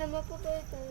ನಮ್ಮ ಅಪ್ಪ ಬೈತಾರೆ.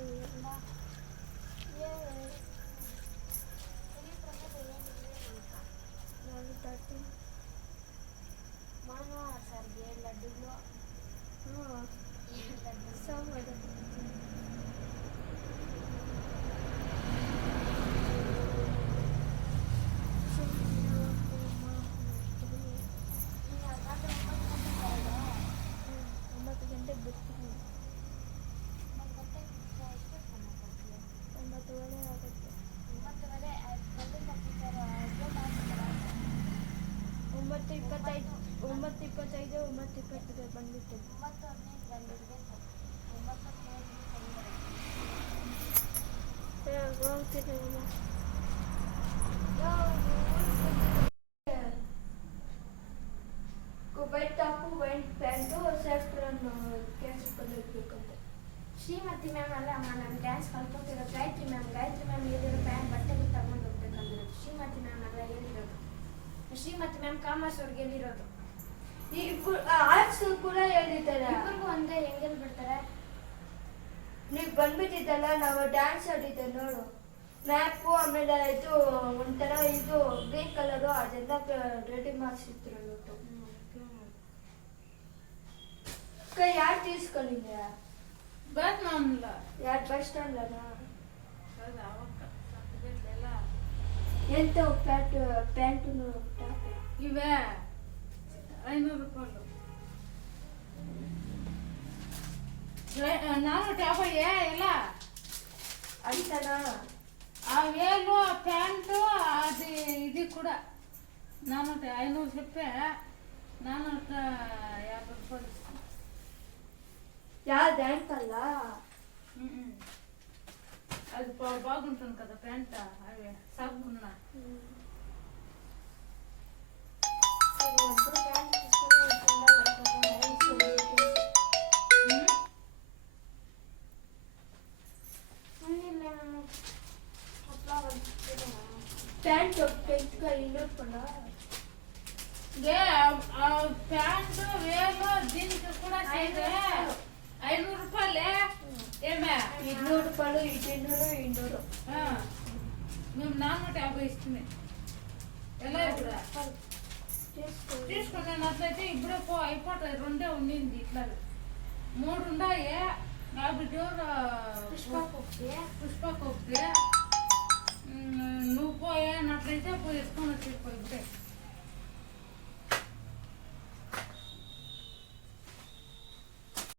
ಒಂಬತ್ತು ಇಪ್ಪತ್ತೈದು 9:20 ಬಂದ್ಬಿಟ್ಟು white top white pant saffron ಕ್ಯಾನ್ಸಲ್ ಕಲಿಬೇಕಂತ. ಶ್ರೀಮತಿ ಮ್ಯಾಮ್ ಅಲ್ಲ ನಾನು ಡ್ಯಾನ್ಸ್ ಕಲ್ತ್ಕೊತಿರೋ ಗಾಯತ್ರಿ ಮ್ಯಾಮ್ ಹೇಳಿರೋ ಪ್ಯಾಂಟ್ ಬಟ್ಟೆಗೆ ತಗೊಂಡು ಹೋಗ್ಬೇಕಂದ್ರೆ ಶ್ರೀಮತಿ ಮ್ಯಾಮ್ ಅಲ್ಲ ಹೇಳಿರೋದು. ಶ್ರೀಮತಿ ಮ್ಯಾಮ್ ಕಾಮರ್ಸ್ ಅವ್ರಿಗೆ ಹೇಳಿರೋದು. ಆರ್ಟ್ಸ್ ಕೂಡ ಹೇಳಿದ್ದಾರೆ. ಇಬ್ಬರಿಗೂ ಒಂದೇ ಹೆಂಗೆ ಬಿಡ್ತಾರೆ. ನೀವು ಬಂದ್ಬಿಟ್ಟಿದ್ದಲ್ಲ, ನಾವು ಡ್ಯಾನ್ಸ್ ಆಡಿದ್ದೆ ನೋಡು. ಮ್ಯಾಪು ಆಮೇಲೆ ಇದು ಒಂಥರ ಇದು ಗ್ರೀನ್ ಕಲರು ಅದೆಲ್ಲ ರೆಡಿ ಮಾಡಿಸಿದ್ರು. ಯಾರು ತೀರ್ಸ್ಕೊಂಡಿದ್ದೆ? ಯಾರು ಬಸ್ ಸ್ಟ್ಯಾಂಡ್ ಎಂತ ಪ್ಯಾಂಟು ಇವೆ 500 ರೂಪಾಯಿ. ನಾನು ಟ್ಯಾಬಯ್ಯ ಎಲ್ಲ ಅಂತನ ಅವೇನು ಪ್ಯಾಂಟು ಅದು ಇದು ಕೂಡ ನಾನು 500 ರೂಪಾಯಿ. ನಾನು 50 ರೂಪಾಯಿ. ಯಾವ್ದು ಅಲ್ಲ అది బాగుంటుంది కదా ప్యాంట్ అవి సాగున్నా ಪ್ಯಾಂಟ್ ಇನ್ನೊಂದು ప్యాంటు వేలు దీనికి కూడా 500 రూపాయలే. ఏమే 200 రూపాయలు 200 మేము 450 ఇస్తుంది. ఎలా ఇప్పుడు తీసుకున్నాను అట్లయితే ఇప్పుడే అయిపోతాయి. 2 ఉండింది ఇట్లా 3 ఉన్నాయి. 50 జోరు పుష్పకు ఒకటి. నువ్వు పోయినట్లయితే పోయి వేసుకొని వచ్చి ఇప్పుడే